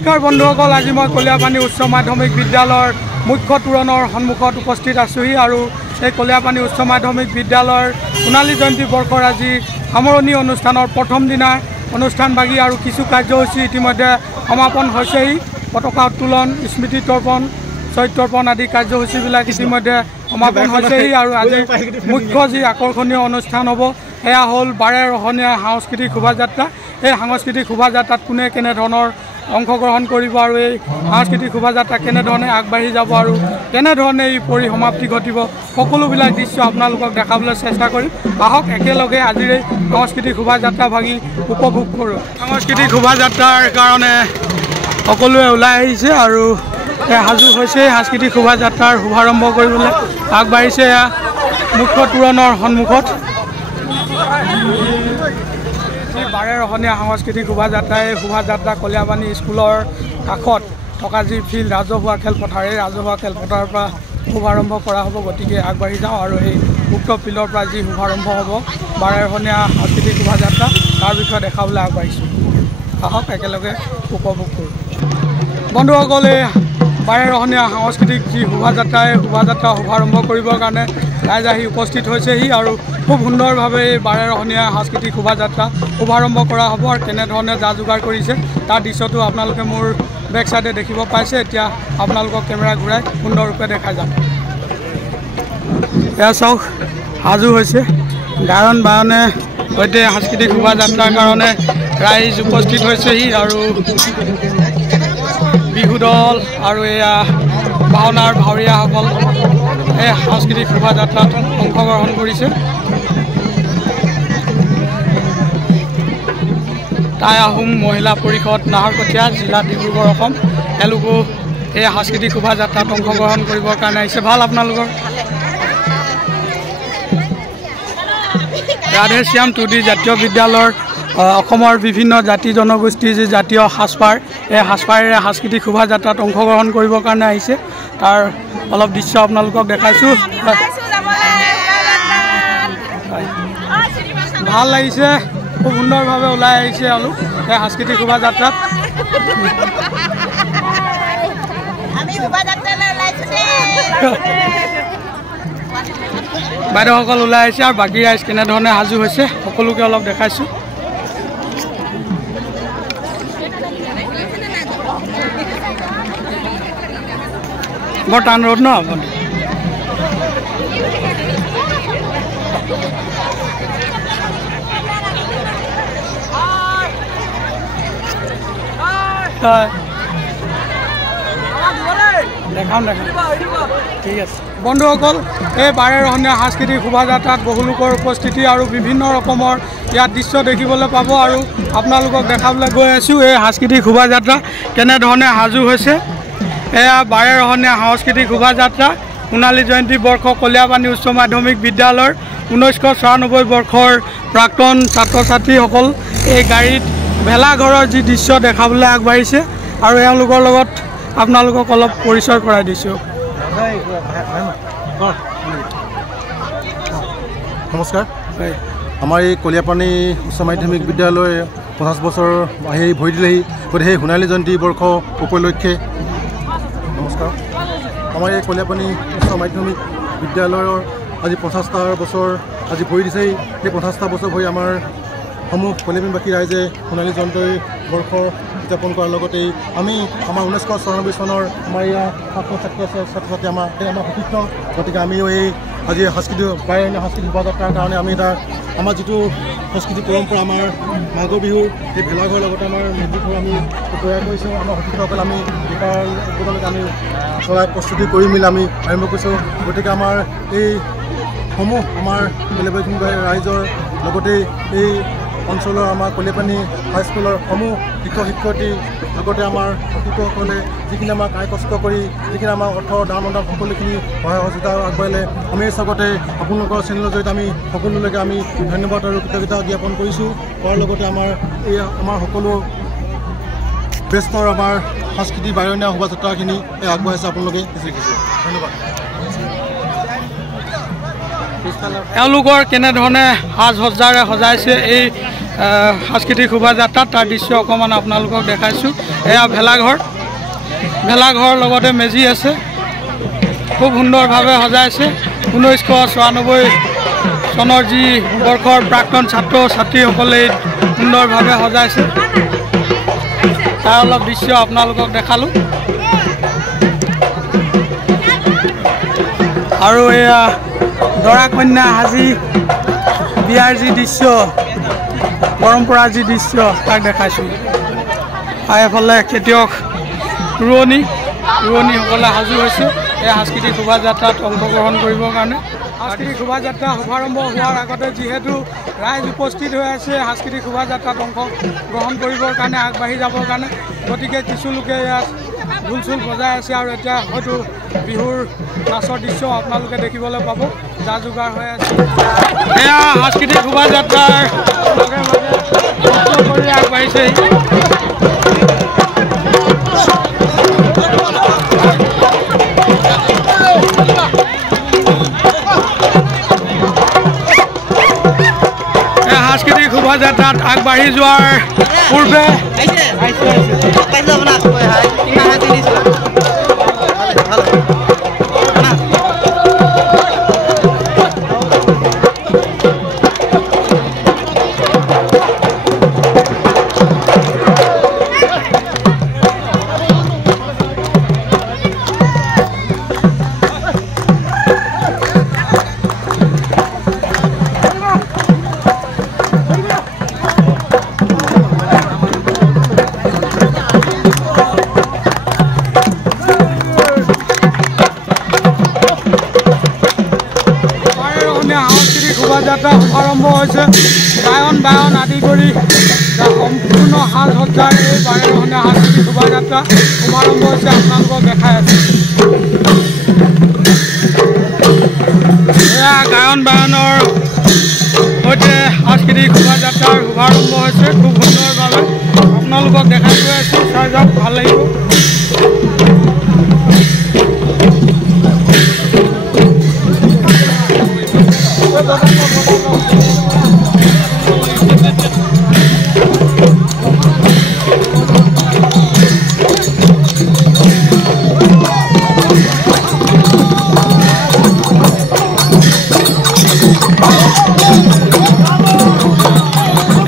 নমস্কাৰ বন্ধুসকল, আজি মই কলিয়াপানী উচ্চ মাধ্যমিক বিদ্যালয়ৰ মুখ্য তোৰণৰ সন্মুখত উপস্থিত আছোহি আৰু এই কলিয়াপানী উচ্চ মাধ্যমিক বিদ্যালয়ৰ সোণালী জয়ন্তী বৰ্ষৰ আজি সামৰণি অনুষ্ঠানৰ প্ৰথম দিনা অনুষ্ঠানভাগী আৰু কিছু কাৰ্যসূচী ইতিমধ্যে সমাপন হৈছেহি। পতাকা উত্তোলন, স্মৃতি তৰ্পণ, চৰিত্ৰ তৰ্পণ আদি কাৰ্যসূচীবিলাক ইতিমধ্যে সমাপন হৈছেহি আৰু আজি মুখ্য যি আকৰ্ষণীয় অনুষ্ঠান হ'ব সেয়া হ'ল 12 ৰহণীয়া সাংস্কৃতিক শোভাযাত্ৰা। এই সাংস্কৃতিক শোভাযাত্ৰাত কোনে কেনেধৰণৰ অংশগ্ৰহণ কৰিব আৰু এই সাংস্কৃতিক শোভাযাত্ৰা কেনেধৰণে আগবাঢ়ি যাব আৰু কেনেধৰণে এই পৰিসমাপ্তি ঘটিব, সকলোবিলাক দৃশ্য আপোনালোকক দেখাবলৈ চেষ্টা কৰিম। আহক একেলগে আজিৰ এই সাংস্কৃতিক শোভাযাত্ৰা ভাগি উপভোগ কৰোঁ। সাংস্কৃতিক শোভাযাত্ৰাৰ কাৰণে সকলোৱে ওলাই আহিছে আৰু সাজু হৈছে সাংস্কৃতিক শোভাযাত্ৰাৰ শুভাৰম্ভ কৰিবলৈ আগবাঢ়িছে মুখ্য তোৰণৰ সন্মুখত। 12 ৰহণীয়া সাংস্কৃতিক শোভাযাত্ৰা, এই শোভাযাত্ৰা কলিয়াপানী স্কুলৰ কাষত থকা যি ফিল্ড ৰাজহুৱা খেলপথাৰ, এই ৰাজহুৱা খেলপথাৰৰ পৰা শুভাৰম্ভ কৰা হ'ব। গতিকে আগবাঢ়ি যাওঁ আৰু এই উক্ত ফিল্ডৰ পৰা যি শুভাৰম্ভ হ'ব 12 ৰহণীয়া সাংস্কৃতিক শোভাযাত্ৰা, তাৰ বিষয়ে দেখাবলৈ আগবাঢ়িছোঁ। আহক একেলগে উপভোগ কৰোঁ। বন্ধুসকল, এই 12 ৰহণীয়া সাংস্কৃতিক যি শোভাযাত্ৰা, এই শোভাযাত্ৰা শুভাৰম্ভ কৰিবৰ কাৰণে ৰাইজ আহি উপস্থিত হৈছেহি আৰু খুব সুন্দৰভাৱে এই 12 ৰহণীয়া সাংস্কৃতিক শোভাযাত্ৰা শুভাৰম্ভ কৰা হ'ব আৰু কেনেধৰণে যা যোগাৰ কৰিছে তাৰ দৃশ্যটো আপোনালোকে মোৰ বেক চাইডে দেখিব পাইছে। এতিয়া আপোনালোকক কেমেৰা ঘূৰাই সুন্দৰৰূপে দেখাই যাম। এয়া চাওক, সাজু হৈছে গায়ন বায়নে সৈতে সাংস্কৃতিক শোভাযাত্ৰাৰ কাৰণে ৰাইজ উপস্থিত হৈছেহি আৰু বিহু দল আৰু এয়া ভাওনাৰ ভাৱৰীয়াসকল এই সাংস্কৃতিক শোভাযাত্ৰাত অংশগ্ৰহণ কৰিছে। টাই আহোম মহিলা পৰিষদ নাহৰকটীয়া, জিলা ডিব্ৰুগড়, অসম, এওঁলোকো এই সাংস্কৃতিক শোভাযাত্ৰাত অংশগ্ৰহণ কৰিবৰ কাৰণে আহিছে। ভাল আপোনালোকৰ ৰাধেশ্যাম টুডি জাতীয় বিদ্যালয়ৰ অসমৰ বিভিন্ন জাতি জনগোষ্ঠীৰ যি জাতীয় সাজপাৰ, এই সাজপাৰেৰে সাংস্কৃতিক শোভাযাত্ৰাত অংশগ্ৰহণ কৰিবৰ কাৰণে আহিছে। তাৰ অলপ দৃশ্য আপোনালোকক দেখাইছোঁ। ভাল লাগিছে, খুব সুন্দৰভাৱে ওলাই আহিছে এওঁলোক এই সাংস্কৃতিক শোভাযাত্ৰাত। বাইদেউসকল ওলাই আহিছে আৰু বাকী ৰাইজ কেনেধৰণে সাজু হৈছে সকলোকে অলপ দেখাইছোঁ। বৰ টান ৰ'দ ন আপুনি? দেখাম ঠিক আছে। বন্ধুসকল, এই 12 ৰহণীয়া সাংস্কৃতিক শোভাযাত্ৰাত বহু লোকৰ উপস্থিতি আৰু বিভিন্ন ৰকমৰ ইয়াত দৃশ্য দেখিবলৈ পাব আৰু আপোনালোকক দেখাবলৈ গৈ আছোঁ এই সাংস্কৃতিক শোভাযাত্ৰা কেনেধৰণে সাজু হৈছে। এয়া 12 ৰহণীয়া সাংস্কৃতিক শোভাযাত্ৰা সোণালী জয়ন্তী বৰ্ষ কলিয়াপানী উচ্চ মাধ্যমিক বিদ্যালয়ৰ 1994 বৰ্ষৰ প্ৰাক্তন ছাত্ৰ ছাত্ৰীসকল এই গাড়ীত ভেলাঘৰৰ যি দৃশ্য দেখাবলৈ আগবাঢ়িছে আৰু এওঁলোকৰ লগত আপোনালোকক অলপ পৰিচয় কৰাই দিছোঁ। নমস্কাৰ। আমাৰ এই কলিয়াপানী উচ্চ মাধ্যমিক বিদ্যালয় 50 বছৰ আহি ভৰি দিলেহি, গতিকে সেই সোণালী জয়ন্তী বৰ্ষ উপলক্ষে নমস্কাৰ। আমাৰ এই কলিয়াপানী উচ্চ মাধ্যমিক বিদ্যালয়ৰ আজি 50টা বছৰ আজি ভৰি দিছেহি। সেই 50টা বছৰ ভৰি আমাৰ সমূহ কলিয়াপানীবাসী ৰাইজে সোণালী জয়ন্তী বৰ্ষ উদযাপন কৰাৰ লগতেই আমি আমাৰ 1994 চনৰ আমাৰ ইয়াৰ ছাত্ৰ ছাত্ৰী আমাৰ সতীৰ্থ, গতিকে আমিও এই আজি সাংস্কৃতিক 12 ৰহণীয়া সাংস্কৃতিক শোভাযাত্ৰাৰ কাৰণে আমি এটা আমাৰ যিটো সংস্কৃতি পৰম্পৰা আমাৰ মাঘ বিহুৰ সেই ভেলাঘৰৰ লগতে আমাৰ মেজিঘৰ আমি তৈয়াৰ কৰিছোঁ। আমাৰ সতীৰ্থসকলে আমি তাৰ উদ্বোধনকে আমি চলাই প্ৰস্তুতি কৰি মেলি আমি আৰম্ভ কৰিছোঁ। গতিকে আমাৰ এই সমূহ আমাৰ কলিয়াপানী ৰাইজৰ লগতেই এই অঞ্চলৰ আমাৰ কলিয়াপানী হাইস্কুলৰ সমূহ শিক্ষক শিক্ষয়িত্ৰী লগতে আমাৰ শিক্ষকসকলে যিখিনি আমাক কায় কষ্ট কৰি যিখিনি আমাৰ অৰ্থ দান অনুদান সকলোখিনি সহায় সহযোগিতা আগবাঢ়িলে, আমি এই স্বাগতে আপোনালোকৰ চেনেলৰ জৰিয়তে আমি সকলোলৈকে আমি ধন্যবাদ আৰু কৃতজ্ঞতা জ্ঞাপন কৰিছোঁ। কৰাৰ লগতে আমাৰ সকলো ব্যস্তৰ আমাৰ সাংস্কৃতিক 12 ৰহণীয়া শোভাযাত্ৰাখিনি আগবঢ়াইছে আপোনালোকে। ধন্যবাদ। এওঁলোকৰ কেনেধৰণে সাজ সজ্জাৰে সজাইছে এই সাংস্কৃতিক শোভাযাত্ৰা তাৰ দৃশ্য অকণমান আপোনালোকক দেখাইছোঁ। এয়া ভেলাঘৰ লগতে মেজি আছে, খুব সুন্দৰভাৱে সজাইছে। 1994 চনৰ যি বৰ্ষৰ প্ৰাক্তন ছাত্ৰ ছাত্ৰীসকলে সুন্দৰভাৱে সজাইছে, তাৰ অলপ দৃশ্য আপোনালোকক দেখালোঁ। আৰু এয়া দৰা কন্যা সাজি বিয়াৰ যি দৃশ্য, পৰম্পৰাৰ যি দৃশ্য তাক দেখাইছোঁ। আৰু এফালে খেতিয়ক ৰোৱনীসকলে সাজু হৈছে এই সাংস্কৃতিক শোভাযাত্ৰাত অংশগ্ৰহণ কৰিবৰ কাৰণে। সাংস্কৃতিক শোভাযাত্ৰা শুভাৰম্ভ হোৱাৰ আগতে যিহেতু ৰাইজ উপস্থিত হৈ আছে সাংস্কৃতিক শোভাযাত্ৰাত অংশগ্ৰহণ কৰিবৰ কাৰণে, আগবাঢ়ি যাবৰ কাৰণে, গতিকে কিছু লোকে ইয়াত ঢোল চোল বজাই আছে আৰু এতিয়া হয়তো বিহুৰ নাচৰ দৃশ্য আপোনালোকে দেখিবলৈ পাব, যা যোগাৰ হৈ আছে। এয়া সাংস্কৃতিক শোভাযাত্ৰাৰ লগে লগে কৰি আগবাঢ়িছেহি। সাংস্কৃতিক শোভাযাত্ৰাত আগবাঢ়ি যোৱাৰ পূৰ্বে শোভাযাত্ৰা আৰম্ভ হৈছে। গায়ন বায়ন আদি কৰি সম্পূৰ্ণ সাজ সজ্জাৰ এই 12ৰহণীয়া সাংস্কৃতিক শোভাযাত্ৰা শুভাৰম্ভ হৈছে, আপোনালোকক দেখাই আছে। এয়া গায়ন বায়নৰ সৈতে সাংস্কৃতিক শোভাযাত্ৰাৰ শুভাৰম্ভ হৈছে খুব সুন্দৰভাৱে, আপোনালোকক দেখাই গৈ আছোঁ। চাই যাওক, ভাল লাগিব।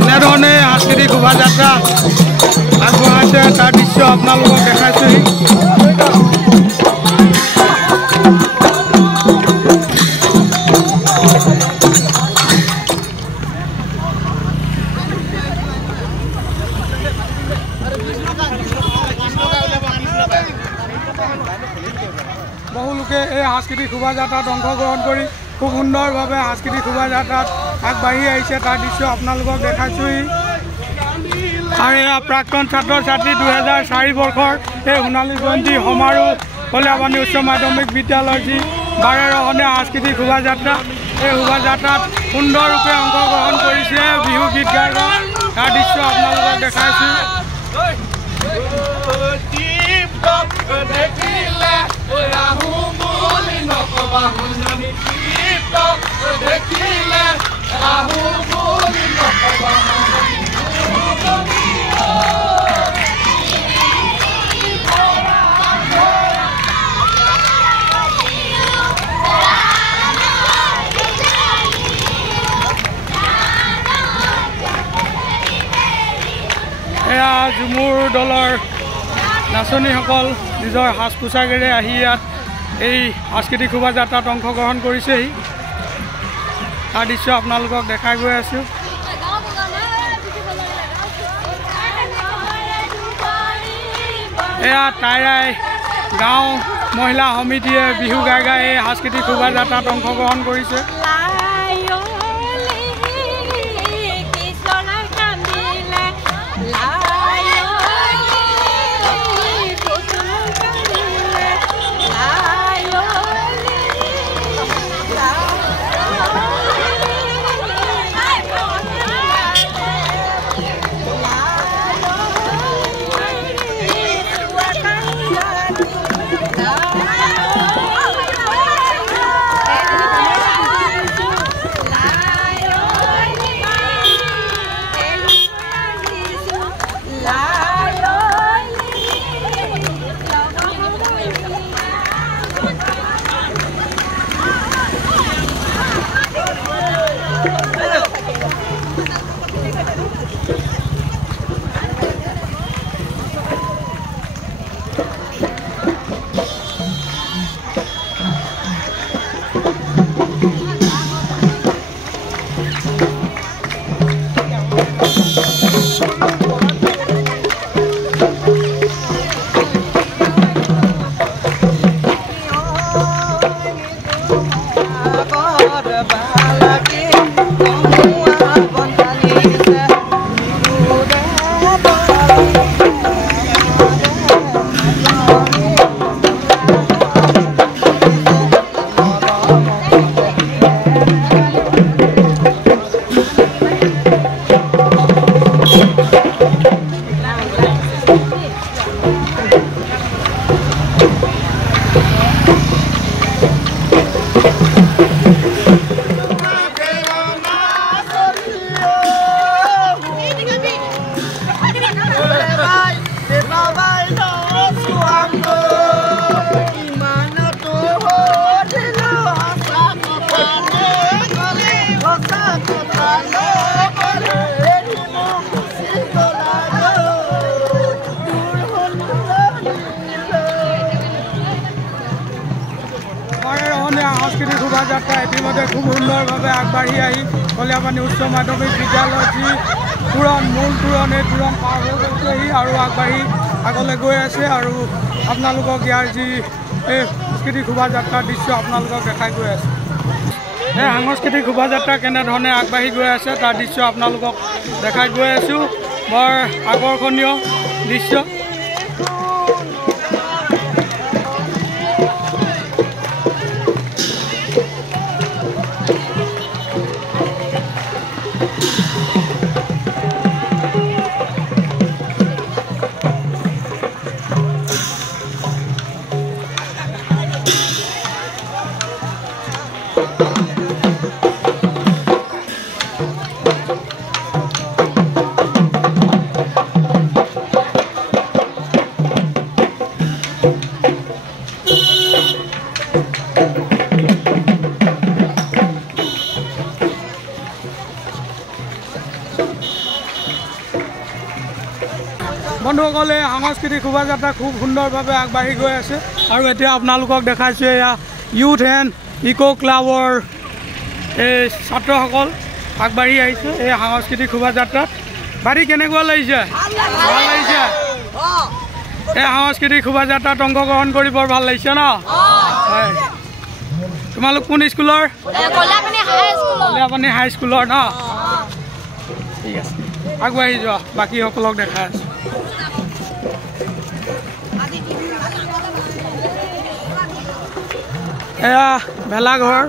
এনেধৰণে সাংস্কৃতিক শোভাযাত্ৰা আগবঢ়াইছে, তাৰ দৃশ্য আপোনালোকক দেখাইছোঁহি। বহু লোকে এই সাংস্কৃতিক শোভাযাত্ৰাত অংশগ্ৰহণ কৰি খুব সুন্দৰভাৱে সাংস্কৃতিক শোভাযাত্ৰাত আগবাঢ়ি আহিছে, তাৰ দৃশ্য আপোনালোকক দেখাইছোঁহি। আৰু এয়া প্ৰাক্তন ছাত্ৰ ছাত্ৰী 2004 বৰ্ষৰ এই সোণালী জয়ন্তী সমাৰোহ কলিয়াপানী উচ্চ মাধ্যমিক বিদ্যালয়ৰ যি 12ৰহণীয়া সাংস্কৃতিক শোভাযাত্ৰা, এই শোভাযাত্ৰাত সুন্দৰৰূপে অংশগ্ৰহণ কৰিছে বিহু গীত গাই, তাৰ দৃশ্য আপোনালোকক দেখাইছোঁ। এয়া ঝুমুৰ দলৰ নাচনীসকল নিজৰ সাজ পোছাকেৰে আহি ইয়াত এই সাংস্কৃতিক শোভাযাত্ৰাত অংশগ্ৰহণ কৰিছেহি, তাৰ দৃশ্য আপোনালোকক দেখাই গৈ আছোঁ। এয়া টাইৰাই গাঁও মহিলা সমিতিয়ে বিহু গাই গাই এই সাংস্কৃতিক শোভাযাত্ৰাত অংশগ্ৰহণ কৰিছে। শোভাযাত্ৰা ইতিমধ্যে খুব সুন্দৰভাৱে আগবাঢ়ি আহি কলীয়াপানী উচ্চ মাধ্যমিক বিদ্যালয়ৰ যি মূল তোৰণ এই তোৰণ পাৰ হৈ গৈছেহি আৰু আগবাঢ়ি আগলৈ গৈ আছে আৰু আপোনালোকক ইয়াৰ যি এই সাংস্কৃতিক শোভাযাত্ৰাৰ দৃশ্য আপোনালোকক দেখাই গৈ আছে। এই সাংস্কৃতিক শোভাযাত্ৰা কেনেধৰণে আগবাঢ়ি গৈ আছে তাৰ দৃশ্য আপোনালোকক দেখাই গৈ আছোঁ। বৰ আকৰ্ষণীয় দৃশ্য। বন্ধুসকলে সাংস্কৃতিক শোভাযাত্ৰা খুব সুন্দৰভাৱে আগবাঢ়ি গৈ আছে আৰু এতিয়া আপোনালোকক দেখাইছোঁ এয়া ইউথ এণ্ড ইক' ক্লাবৰ এই ছাত্ৰসকল আগবাঢ়ি আহিছে এই সাংস্কৃতিক শোভাযাত্ৰাত। বাৰী কেনেকুৱা লাগিছে? ভাল লাগিছে। এই সাংস্কৃতিক শোভাযাত্ৰাত অংশগ্ৰহণ কৰি বৰ ভাল লাগিছে ন? হয়। তোমালোক কোন স্কুলৰ? কলীয়াপানী হাইস্কুলৰ ন? ঠিক আছে, আগবাঢ়ি যোৱা, বাকীসকলক দেখাই আছোঁ। এয়া ভেলাঘৰ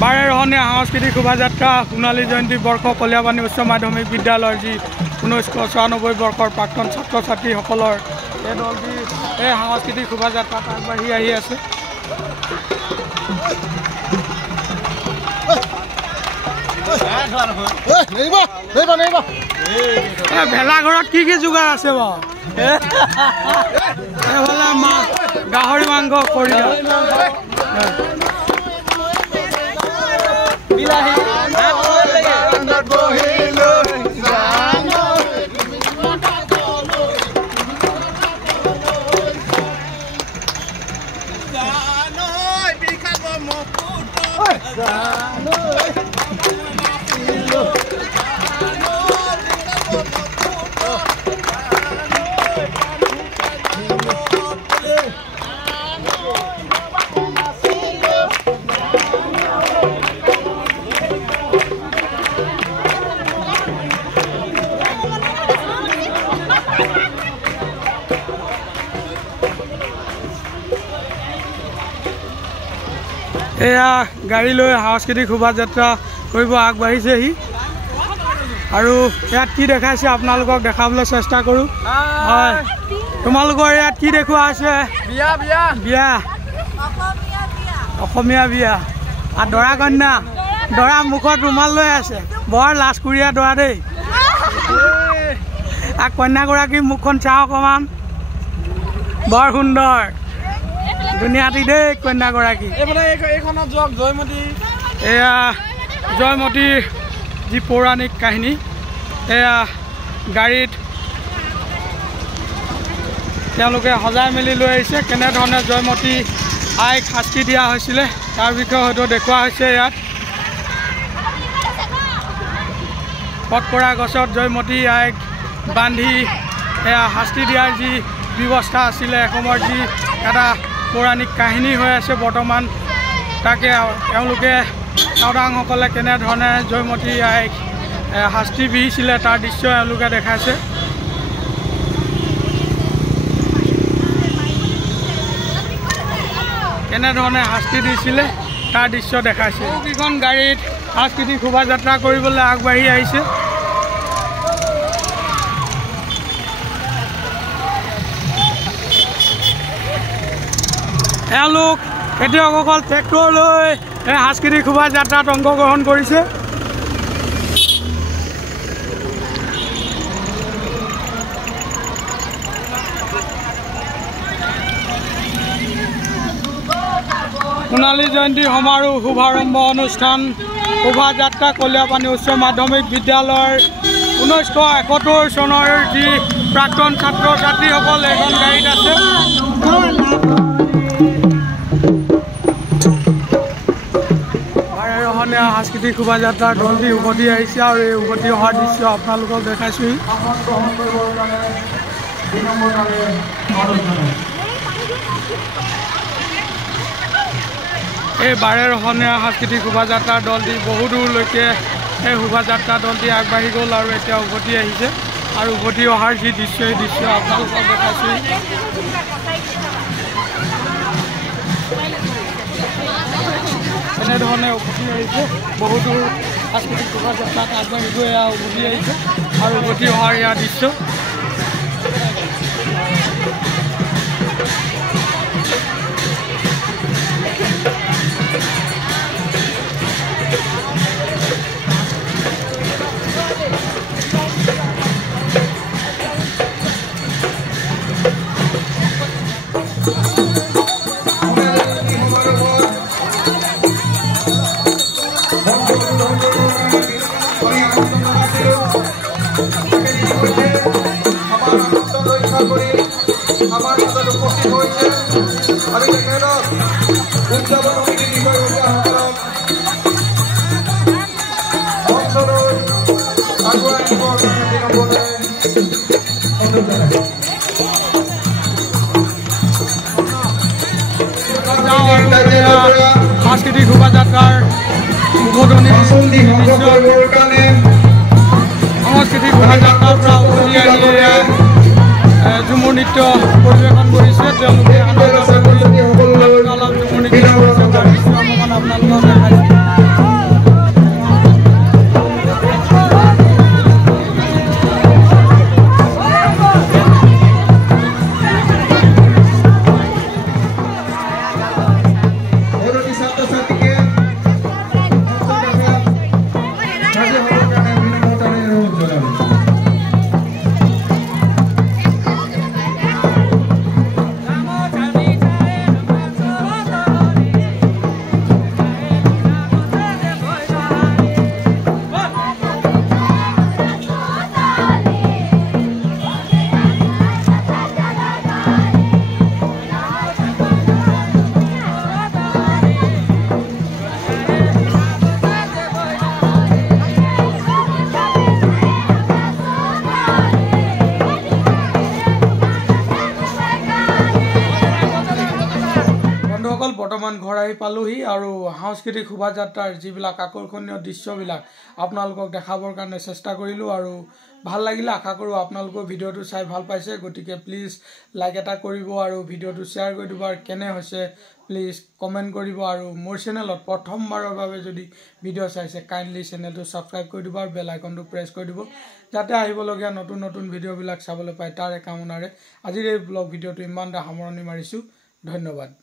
বাৰেৰহণীয়া সাংস্কৃতিক শোভাযাত্ৰা সোণালী জয়ন্তী বৰ্ষ কলীয়াপানী উচ্চ মাধ্যমিক বিদ্যালয়ৰ যি 1994 বৰ্ষৰ প্ৰাক্তন ছাত্ৰ ছাত্ৰীসকলৰ এই দল যি এই সাংস্কৃতিক শোভাযাত্ৰাত আগবাঢ়ি আহি আছে। ভেলাঘৰত কি কি যোগাৰ আছে বাৰু? এইফালে গাহৰি মাংস কৰি এয়া গাড়ী লৈ সাংস্কৃতিক শোভাযাত্ৰা কৰিব আগবাঢ়িছেহি আৰু ইয়াত কি দেখাইছে আপোনালোকক দেখাবলৈ চেষ্টা কৰোঁ। হয়, তোমালোকৰ ইয়াত কি দেখুওৱা হৈছে? বিয়া, অসমীয়া বিয়া আৰু দৰা কন্যা। দৰা মুখত ৰুমাল লৈ আছে, বৰ লাজকুৰীয়া দৰা দেই। আৰু কন্যাগৰাকী মুখখন চাওঁ অকণমান, বৰ সুন্দৰ ধুনীয়াটি দেই কন্যাগৰাকী। এয়া জয়মতীৰ যি পৌৰাণিক কাহিনী, এয়া গাড়ীত তেওঁলোকে সজাই মেলি লৈ আহিছে। কেনেধৰণে জয়মতী আইক শাস্তি দিয়া হৈছিলে তাৰ বিষয়ে হয়তো দেখুওৱা হৈছে। ইয়াত পটকৰা গছত জয়মতী আইক বান্ধি এয়া শাস্তি দিয়াৰ যি ব্যৱস্থা আছিলে এসময়ৰ যি এটা পৌৰাণিক কাহিনী হৈ আছে বৰ্তমান, তাকে এওঁলোকে চাওদাংসকলে কেনেধৰণে জয়মতী আইক শাস্তি বিহিছিলে তাৰ দৃশ্য এওঁলোকে দেখাইছে। কেনেধৰণে শাস্তি দিছিলে তাৰ দৃশ্য দেখাইছে। কেইখন গাড়ীত সাংস্কৃতিক শোভাযাত্ৰা কৰিবলৈ আগবাঢ়ি আহিছে। এওঁলোক খেতিয়কসকল ট্ৰেক্টৰ লৈ এই সাংস্কৃতিক শোভাযাত্ৰাত অংশগ্ৰহণ কৰিছে। সোণালী জয়ন্তী সমাৰোহ শুভাৰম্ভ অনুষ্ঠান শোভাযাত্ৰা কলীয়াপানী উচ্চ মাধ্যমিক বিদ্যালয়ৰ 1971 চনৰ যি প্ৰাক্তন ছাত্ৰ ছাত্ৰীসকল এখন গাড়ীত আছে। সাংস্কৃতিক শোভাযাত্ৰাৰ দলটি উভতি আহিছে আৰু এই উভতি অহাৰ দৃশ্য আপোনালোকক দেখাইছোঁহি। এই বাৰেৰহণীয়া সাংস্কৃতিক শোভাযাত্ৰাৰ দলটি বহু দূৰলৈকে এই শোভাযাত্ৰা দলটি আগবাঢ়ি গ'ল আৰু এতিয়া উভতি আহিছে আৰু উভতি অহাৰ যি দৃশ্য এই দৃশ্য আপোনালোকক দেখাইছোঁহি। এনেধৰণে উভতি আহিছে বহু দূৰ সাংস্কৃতিক শোভাযাত্ৰাত আগবাঢ়ি গৈ উভতি আহিছে আৰু উভতি অহাৰ এয়া দৃশ্য। আমাৰ মাঝে উপস্থিত হয়েছে আমি মেহনত উদযাপন কমিটিৰ বিষয় উদযাপন অঞ্চলেৰ আগুয়া নম্বৰে সাংস্কৃতিক শোভাযাত্ৰাৰ উদ্বোধনী সাংস্কৃতিক শোভাযাত্ৰাৰ পৰা উভতি আহি ঝুমুৰ নৃত্য পৰিৱেশন কৰিছে তেওঁলোকে অলপ ঝুমুৰ নৃত্য কৰিছে তাৰ দৃশ্য আপোনালোকক দেখাইছে। বৰ্তমান ঘৰ আহি পালোহি আৰু সাংস্কৃতিক শোভাযাত্ৰাৰ যিবিলাক আকৰ্ষণীয় দৃশ্যবিলাক আপোনালোকক দেখাবৰ কাৰণে চেষ্টা কৰিলোঁ আৰু ভাল লাগিলে। আশা কৰোঁ আপোনালোকৰ ভিডিঅ'টো চাই ভাল পাইছে, গতিকে প্লিজ লাইক এটা কৰিব আৰু ভিডিঅ'টো শ্বেয়াৰ কৰি দিব আৰু কেনে হৈছে প্লিজ কমেণ্ট কৰিব আৰু মোৰ চেনেলত প্ৰথমবাৰৰ বাবে যদি ভিডিঅ' চাইছে কাইণ্ডলি চেনেলটো ছাবস্ক্ৰাইব কৰি দিব আৰু বেল আইকনটো প্ৰেছ কৰি দিব যাতে আহিবলগীয়া নতুন নতুন ভিডিঅ'বিলাক চাবলৈ পায় তাৰে কামনাৰে আজিৰ এই ব্লগ ভিডিঅ'টো ইমানটা সামৰণি মাৰিছোঁ। ধন্যবাদ।